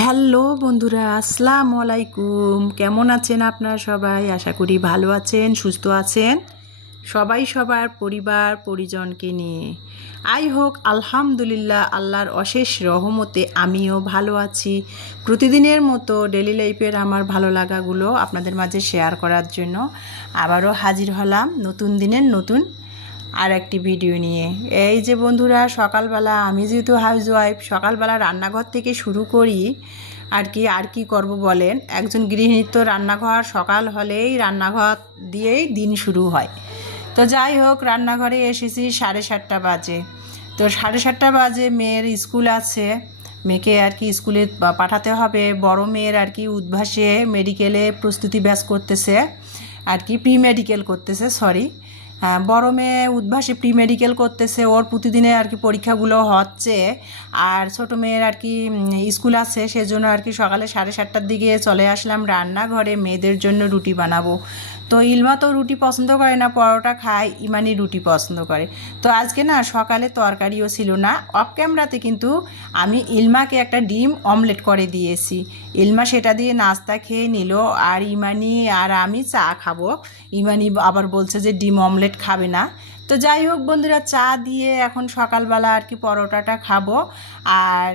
Hello বন্ধুরা, আসসালামু আলাইকুম। কেমন আছেন আপনারা সবাই? আশা করি ভালো আছেন, সুস্থ আছেন। সবাই সবার পরিবার, পরিজনকে নিয়ে। আই হোক, আলহামদুলিল্লাহ, আল্লাহর অশেষ রহমতে আমিও ভালো আছি। প্রতিদিনের মতো ডেলি লাইফের আমার ভালো লাগাগুলো আপনাদের মাঝে শেয়ার করার জন্য আবারও হাজির হলাম নতুন দিনের নতুন আর একটি ভিডিও নিয়ে। এই যে বন্ধুরা, সকালবেলা আমি যেহেতু হাউস ওয়াইফ সকালবেলা রান্নাঘর থেকে শুরু করি, আর কি আর কি করব বলেন? একজন গৃহিণীর তো রান্নাঘর, সকাল হলেই রান্নাঘর দিয়েই দিন শুরু হয়। তো যাই হোক, রান্নাঘরে এসেছি সাড়ে সাতটা বাজে। তো সাড়ে সাতটা বাজে, মেয়ের স্কুল আছে। মেয়েকে আর কি স্কুলে পাঠাতে হবে। বড় মেয়ের আর কি উদ্ভাসে মেডিকেলে প্রস্তুতি ব্যাস করতেছে। আর কি প্রি মেডিকেল করতেছে সরি বড় মেয়ে উদ্ভাসে প্রি মেডিকেল করতেছে, ওর প্রতিদিনে আর কি পরীক্ষাগুলো হচ্ছে। আর ছোট মেয়ের আর কি স্কুল আছে, সেজন্য আর কি সকালে সাড়ে সাতটার দিকে চলে আসলাম রান্নাঘরে, মেয়েদের জন্য রুটি বানাবো। তো ইলমা তো রুটি পছন্দ করে না, পরোটা খায়, ইমানি রুটি পছন্দ করে। তো আজকে না সকালে তরকারিও ছিল না অফ ক্যামেরাতে কিন্তু আমি ইলমাকে একটা ডিম অমলেট করে দিয়েছি। ইলমা সেটা দিয়ে নাস্তা খেয়ে নিল, আর ইমানি আর আমি চা খাব। ইমানি আবার বলছে যে ডিম অমলেট খাবে না। তো যাই হোক বন্ধুরা, চা দিয়ে এখন সকালবেলা আর কি পরোটাটা খাব। আর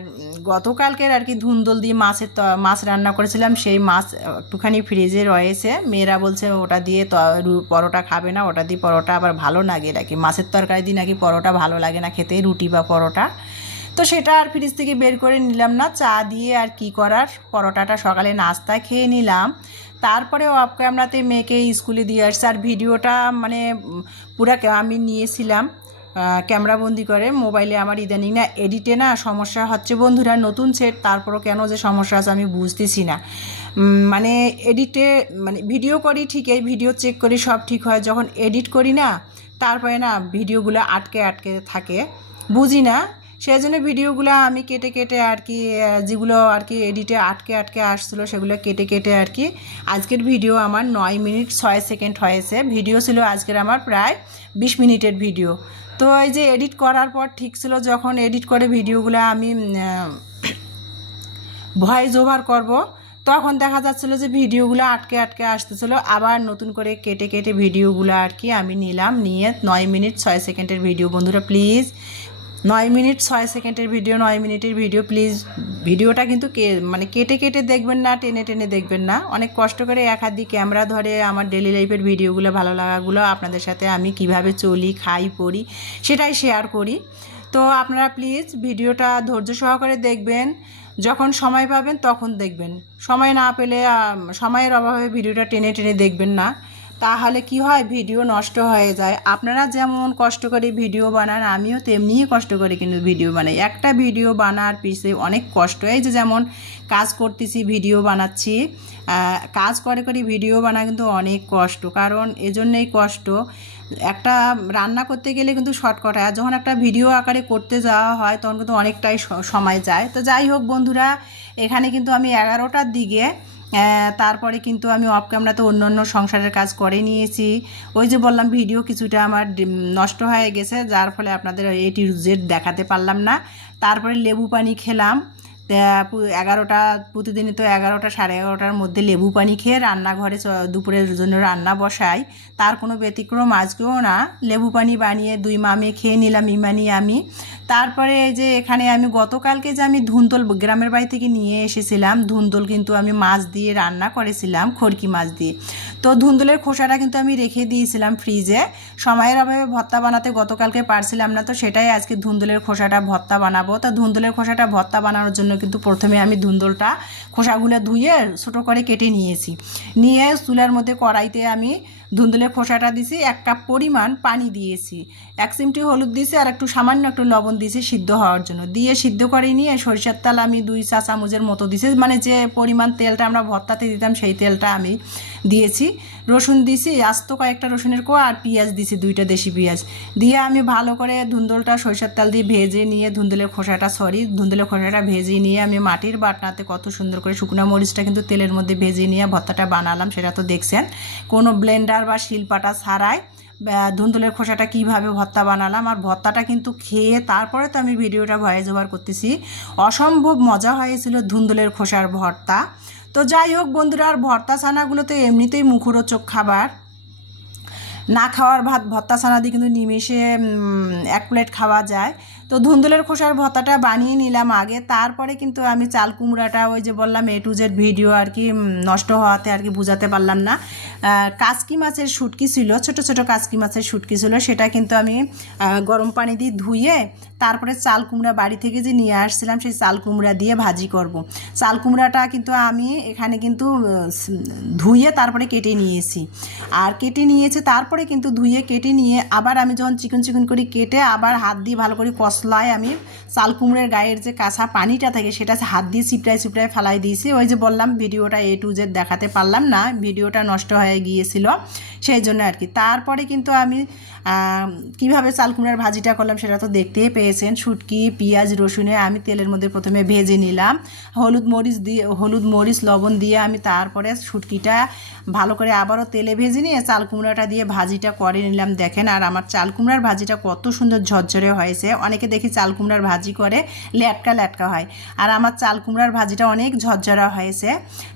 গতকালকের আর কি ধুন্দল দিয়ে মাছের মাছ রান্না করেছিলাম, সেই মাছ একটুখানি ফ্রিজে রয়েছে। মেয়েরা বলছে ওটা দিয়ে পরোটা খাবে না, ওটা দিয়ে পরোটা আবার ভালো লাগে নাকি? মাছের তরকারি দিয়ে নাকি পরোটা ভালো লাগে না খেতে, রুটি বা পরোটা। তো সেটা আর ফ্রিজ থেকে বের করে নিলাম না। চা দিয়ে আর কি করার? পরোটাটা সকালে নাস্তা খেয়ে নিলাম। তারপরে অফ ক্যামেরাতে মেয়েকে স্কুলে দিয়ে আসছে। আর ভিডিওটা মানে পুরা আমি নিয়েছিলাম ক্যামেরা বন্দি করে। মোবাইলে আমার ইদানিং না এডিটে না সমস্যা হচ্ছে। বন্ধুরা, নতুন সেট, তারপরও কেন যে সমস্যা আছে আমি বুঝতেছি না। মানে এডিটে মানে ভিডিও করি ঠিকই ভিডিও চেক করি সব ঠিক হয়। যখন এডিট করি না, তারপরে না ভিডিওগুলো আটকে আটকে থাকে। বুঝি না সেই জন্য ভিডিওগুলো আমি কেটে কেটে আর কি যেগুলো আর কি এডিটে আটকে আটকে আসছিল সেগুলো কেটে কেটে আর কি আজকের ভিডিও আমার নয় মিনিট ছয় সেকেন্ড হয়েছে। ভিডিও ছিল আজকের আমার প্রায় বিশ মিনিটের ভিডিও। তো এই যে এডিট করার পর ঠিক ছিল যখন এডিট করে ভিডিওগুলো আমি ভয়েস ওভার করব, তখন দেখা যাচ্ছিল যে ভিডিওগুলো আটকে আটকে আসতেছিলো। আবার নতুন করে কেটে কেটে ভিডিওগুলো আর কি আমি নিলাম। নিয়ে নয় মিনিট ছয় সেকেন্ডের ভিডিও। বন্ধুরা প্লিজ নয় মিনিট, ছয় সেকেন্ডের ভিডিও, নয় মিনিটের ভিডিও প্লিজ ভিডিওটা কিন্তু কে মানে কেটে কেটে দেখবেন না, টেনে টেনে দেখবেন না। অনেক কষ্ট করে এক হাত দিয়ে ক্যামেরা ধরে আমার ডেলি লাইফের ভিডিওগুলো, ভালো লাগাগুলো, আপনাদের সাথে আমি কীভাবে চলি, খাই, পড়ি, সেটাই শেয়ার করি। তো আপনারা প্লিজ ভিডিওটা ধৈর্য সহকারে দেখবেন। যখন সময় পাবেন তখন দেখবেন। সময় না পেলে সময়ের অভাবে ভিডিওটা টেনে টেনে দেখবেন না। তাহলে কি হয়? ভিডিও নষ্ট হয়ে যায়। আপনারা যেমন কষ্ট করে ভিডিও বানান, আমিও তেমনিই কষ্ট করে কিন্তু ভিডিও বানাই। একটা ভিডিও বানার পিছে অনেক কষ্ট। এই যে যেমন কাজ করতেছি, ভিডিও বানাচ্ছি কাজ করে করে ভিডিও বানা কিন্তু অনেক কষ্ট। কারণ এজন্যই কষ্ট। একটা রান্না করতে গেলে কিন্তু শর্টকাট হয়। আর যখন একটা ভিডিও আকারে করতে যাওয়া হয়, তখন কিন্তু অনেকটাই সময় যায়। তো যাই হোক বন্ধুরা, এখানে কিন্তু আমি এগারোটার দিকে তারপরে কিন্তু আমি অফ ক্যামেরাতে অন্য অন্য সংসারের কাজ করে নিয়েছি। ওই যে বললাম ভিডিও কিছুটা আমার নষ্ট হয়ে গেছে, যার ফলে আপনাদের এটি টু জেড দেখাতে পারলাম না। তারপরে লেবু পানি খেলাম। এগারোটা, প্রতিদিনই তো এগারোটা, সাড়ে এগারোটার মধ্যে লেবু পানি খেয়ে রান্নাঘরে দুপুরের জন্য রান্না বসাই। তার কোনো ব্যতিক্রম আজকেও না। লেবু পানি বানিয়ে দুই মামে খেয়ে নিলাম ইমানি আমি। তারপরে যে এখানে আমি গতকালকে যে আমি ধুন্দল গ্রামের বাড়ি থেকে নিয়ে এসেছিলাম, ধুন্দল কিন্তু আমি মাছ দিয়ে রান্না করেছিলাম, খড়কি মাছ দিয়ে। তো ধুন্দলের খোসাটা কিন্তু আমি রেখে দিয়েছিলাম ফ্রিজে। সময়ের অভাবে ভর্তা বানাতে গতকালকে পারছিলাম না, তো সেটাই আজকে ধুন্দলের খোসাটা ভর্তা বানাবো। তা ধুন্দলের খোসাটা ভর্তা বানানোর জন্য কিন্তু প্রথমে আমি ধুন্দলটা খোসাগুলো ধুয়ে ছোটো করে কেটে নিয়েছি। নিয়ে চুলার মধ্যে কড়াইতে আমি ধুন্দলের খোসাটা দিছি, এক কাপ পরিমাণ পানি দিয়েছি। এক চিমটি হলুদ দিয়েছি আর একটু সামান্য একটু লবণ দিয়েছি সিদ্ধ হওয়ার জন্য। দিয়ে সিদ্ধ করে নিয়ে সরিষার তেল আমি দুই চা চামচের মতো দিয়েছি। মানে যে পরিমাণ তেলটা আমরা ভর্তাতে দিতাম সেই তেলটা আমি দিয়েছি। রসুন দিয়েছি, আস্ত কয়েকটা রসুনের কোয়া আর পেঁয়াজ দিছি দুইটা দেশি পেঁয়াজ। দিয়ে আমি ভালো করে ধুন্দলটা সরিষার তেল দিয়ে ভেজে নিয়ে ধুন্দলের খোসাটা, সরি, ধুন্দলের খোসাটা ভেজে নিয়ে আমি মাটির বাটনাতে কত সুন্দর করে শুকনো মরিচটা কিন্তু তেলের মধ্যে ভেজে নিয়ে ভর্তাটা বানালাম, সেটা তো দেখছেন। কোনো ব্লেন্ডার বা শিলপাটা আহ, ধুন্দুলের খোসাটা কীভাবে ভর্তা বানালাম আর ভর্তাটা কিন্তু খেয়ে তারপরে তো আমি ভিডিওটা ভয়েস ওভার করতেছি। অসম্ভব মজা হয়েছিল ধুন্দুলের খোসার ভর্তা। তো যাই হোক বন্ধুরা আর ভর্তা ছানাগুলো তো এমনিতেই মুখরোচক খাবার। না খাওয়ার ভাত ভর্তা ছানা দিয়ে কিন্তু নিমেষে এক প্লেট খাওয়া যায়। তো ধুন্দুলের খোসার ভর্তাটা বানিয়ে নিলাম আগে। তারপরে কিন্তু আমি চাল কুমড়াটা, ওই যে বললাম এ টু জেড ভিডিও আর কি নষ্ট হওয়াতে আর কি বুঝাতে পারলাম না। কাসকি মাছের শুটকি ছিল, ছোট ছোট কাসকি মাছের শুটকি ছিল, সেটা কিন্তু আমি গরম পানি দিয়ে ধুয়ে তারপরে চাল কুমড়া বাড়ি থেকে যে নিয়ে আসছিলাম, সেই চাল কুমড়া দিয়ে ভাজি করব। চাল কুমড়াটা কিন্তু আমি এখানে কিন্তু ধুয়ে তারপরে কেটে নিয়েছি। আর কেটে নিয়েছে, তারপরে কিন্তু ধুয়ে কেটে নিয়ে আবার আমি যখন চিকন চিকন করে কেটে আবার হাত দিয়ে ভালো করে কষলায় আমি চাল কুমড়ের গায়ের যে কাঁচা পানিটা থাকে, সেটা হাত দিয়ে চিপড়ায় চিপড়ায় ফেলাই দিয়েছি। ওই যে বললাম, ভিডিওটা এ টু জেড দেখাতে পারলাম না, ভিডিওটা নষ্ট হয়ে গিয়েছিল, সেই জন্য আর কি। তারপরে কিন্তু আমি কীভাবে চাল কুমড়ার ভাজিটা করলাম সেটা তো দেখতেই পেয়েছেন। শুটকি, পেঁয়াজ রসুনে আমি তেলের মধ্যে প্রথমে ভেজে নিলাম। হলুদ মরিচ দিয়ে, হলুদ মরিচ, লবণ দিয়ে আমি তারপরে শুটকিটা ভালো করে আবারও তেলে ভেজে নিয়ে চাল কুমড়াটা দিয়ে ভাজিটা করে নিলাম। দেখেন আর আমার চাল কুমড়ার ভাজিটা কত সুন্দর ঝরঝরে হয়েছে। অনেকে দেখি চাল কুমড়ার ভাজি করে, ল্যাটকা ল্যাটকা হয়। আর আমার চাল কুমড়ার ভাজিটা অনেক ঝরঝরা হয়েছে।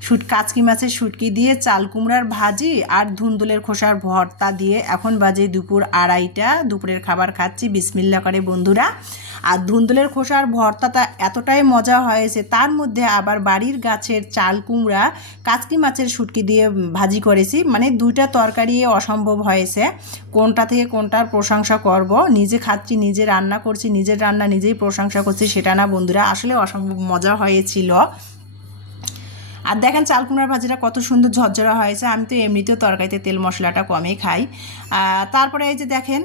শুট, কাচকি মাছের শুটকি দিয়ে চাল কুমড়ার ভাজি আর ধুন্দুলের খোসার ভর্তা দিয়ে এখন বাজে দুপুর আড়াইটা। দুপুরের খাবার খাচ্ছি। বিসমিল্লা করে বন্ধুরা। আর ধুন্দুলের খোসার ভর্তাটা এতটাই মজা হয়েছে তার মধ্যে আবার বাড়ির গাছের চাল কুমড়া, কাচকি মাছের শুটকি দিয়ে ভাজি করেছি। মানে দুইটা তরকারি অসম্ভব হয়েছে। কোনটা থেকে কোনটার প্রশংসা করব, নিজে খাচ্ছি, নিজে রান্না করছি, নিজের রান্না নিজেই প্রশংসা করছি, সেটা না বন্ধুরা, আসলে অসম্ভব মজা হয়েছিল। আর দেখেন চাল কুমড়ার ভাজিটা কত সুন্দর ঝরঝরা হয়েছে। আমি তো এমনিতেও তরকারিতে তেল মশলাটা কমই খাই। তারপরে এই যে দেখেন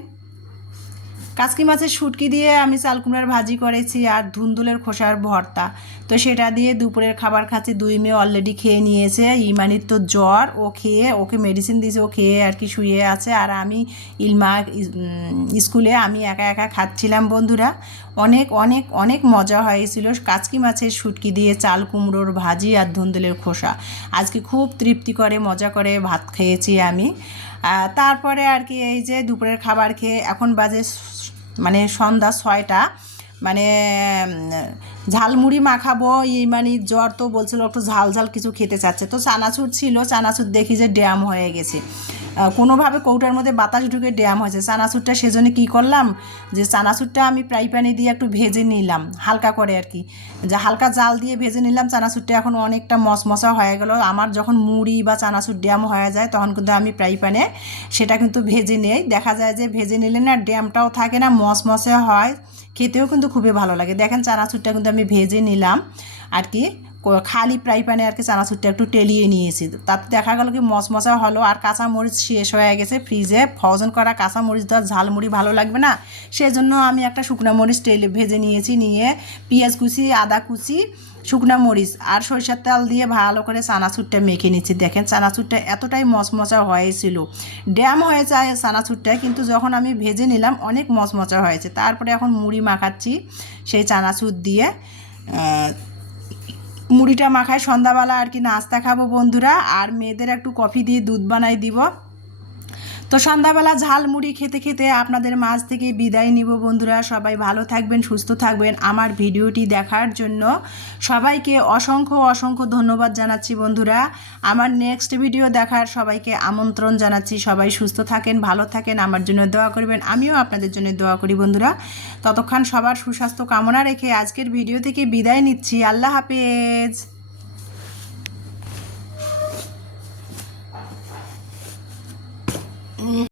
কাসকি মাছের শুটকি দিয়ে আমি চাল কুমড়ার ভাজি করেছি আর ধুন্দুলের খোসার ভর্তা। তো সেটা দিয়ে দুপুরের খাবার খাচ্ছি। দুই মেয়ে অলরেডি খেয়ে নিয়েছে। ইমানির তো জ্বর। ও খেয়ে, ওকে মেডিসিন দিয়েছে। ও খেয়ে আর কি শুয়ে আছে। আর আমি ইলমা স্কুলে আমি একা একা খাচ্ছিলাম বন্ধুরা। অনেক অনেক অনেক মজা হয়েছিল কাচকি মাছের শুটকি দিয়ে চাল কুমড়োর ভাজি আর ধুন্দুলের খোসা। আজকে খুব তৃপ্তি করে, মজা করে ভাত খেয়েছি আমি। তারপরে আর কি এই যে দুপুরের খাবার খেয়ে এখন বাজে মানে সন্ধ্যা ছয়টা। মানে ঝালমুড়ি মাখাবো এই মানে জ্বর তো বলছিল একটু ঝাল ঝাল কিছু খেতে চাচ্ছে। তো চানাচুর ছিল, চানাচুর দেখি যে ড্যাম হয়ে গেছে। কোনোভাবে কৌটার মধ্যে বাতাস ঢুকে ড্যাম হয়েছে। চানাচুরটা সেজন্য কী করলাম? যে চানাচুরটা আমি প্রাই প্যানে দিয়ে একটু ভেজে নিলাম, হালকা করে আর কি। যে হালকা জাল দিয়ে ভেজে নিলাম, চানাচুরটা এখন অনেকটা মশমশা হয়ে গেল। আমার যখন মুড়ি বা চানাচুর ড্যাম হয়ে যায়, তখন কিন্তু আমি প্রাই প্যানে সেটা কিন্তু ভেজে নেই। দেখা যায় যে ভেজে নিলে না ড্যামটাও থাকে না, মশমশে হয়। খেতেও কিন্তু খুবই ভালো লাগে। দেখেন, চানাচুরটা কিন্তু আমি ভেজে নিলাম। আর কি খালি ফ্রাই প্যানে আর কি চানাচুরটা একটু টেলিয়ে নিয়েছি। তাতে দেখা গেল কি মশমশা হলো আর কাঁচা মরিচ শেষ হয়ে গেছে ফ্রিজে। ফজন করা কাঁচা মরিচ দেওয়া ঝালমুড়ি ভালো লাগবে না। সেই জন্য আমি একটা শুকনো মরিচ টেলে ভেজে নিয়েছি, নিয়ে পেঁয়াজ কুচি, আদা কুচি, শুকনো মরিচ আর সরিষার তেল দিয়ে ভালো করে চানাচুরটা মেখে নিচ্ছি। দেখেন চানাচুরটা এতটাই মচমচা হয়েছিল। ড্যাম হয়ে যায় চানাচুরটা, কিন্তু যখন আমি ভেজে নিলাম অনেক মচমচা হয়েছে। তারপরে এখন মুড়ি মাখাচ্ছি সেই চানাচুর দিয়ে। মুড়িটা মাখায় সন্ধ্যাবেলা আর কি নাস্তা খাব বন্ধুরা। আর মেয়েদের একটু কফি দিয়ে দুধ বানাই দিব। তো সন্ধ্যাবেলা ঝাল মুড়ি খেতে খেতে আপনাদের মাঝ থেকে বিদায় নিব বন্ধুরা। সবাই ভালো থাকবেন, সুস্থ থাকবেন। আমার ভিডিওটি দেখার জন্য সবাইকে অসংখ্য অসংখ্য ধন্যবাদ জানাচ্ছি বন্ধুরা। আমার নেক্সট ভিডিও দেখার সবাইকে আমন্ত্রণ জানাচ্ছি। সবাই সুস্থ থাকেন, ভালো থাকেন। আমার জন্য দোয়া করবেন। আমিও আপনাদের জন্য দোয়া করি বন্ধুরা। ততক্ষণ সবার সুস্বাস্থ্য কামনা রেখে আজকের ভিডিও থেকে বিদায় নিচ্ছি। আল্লাহ হাফেজ।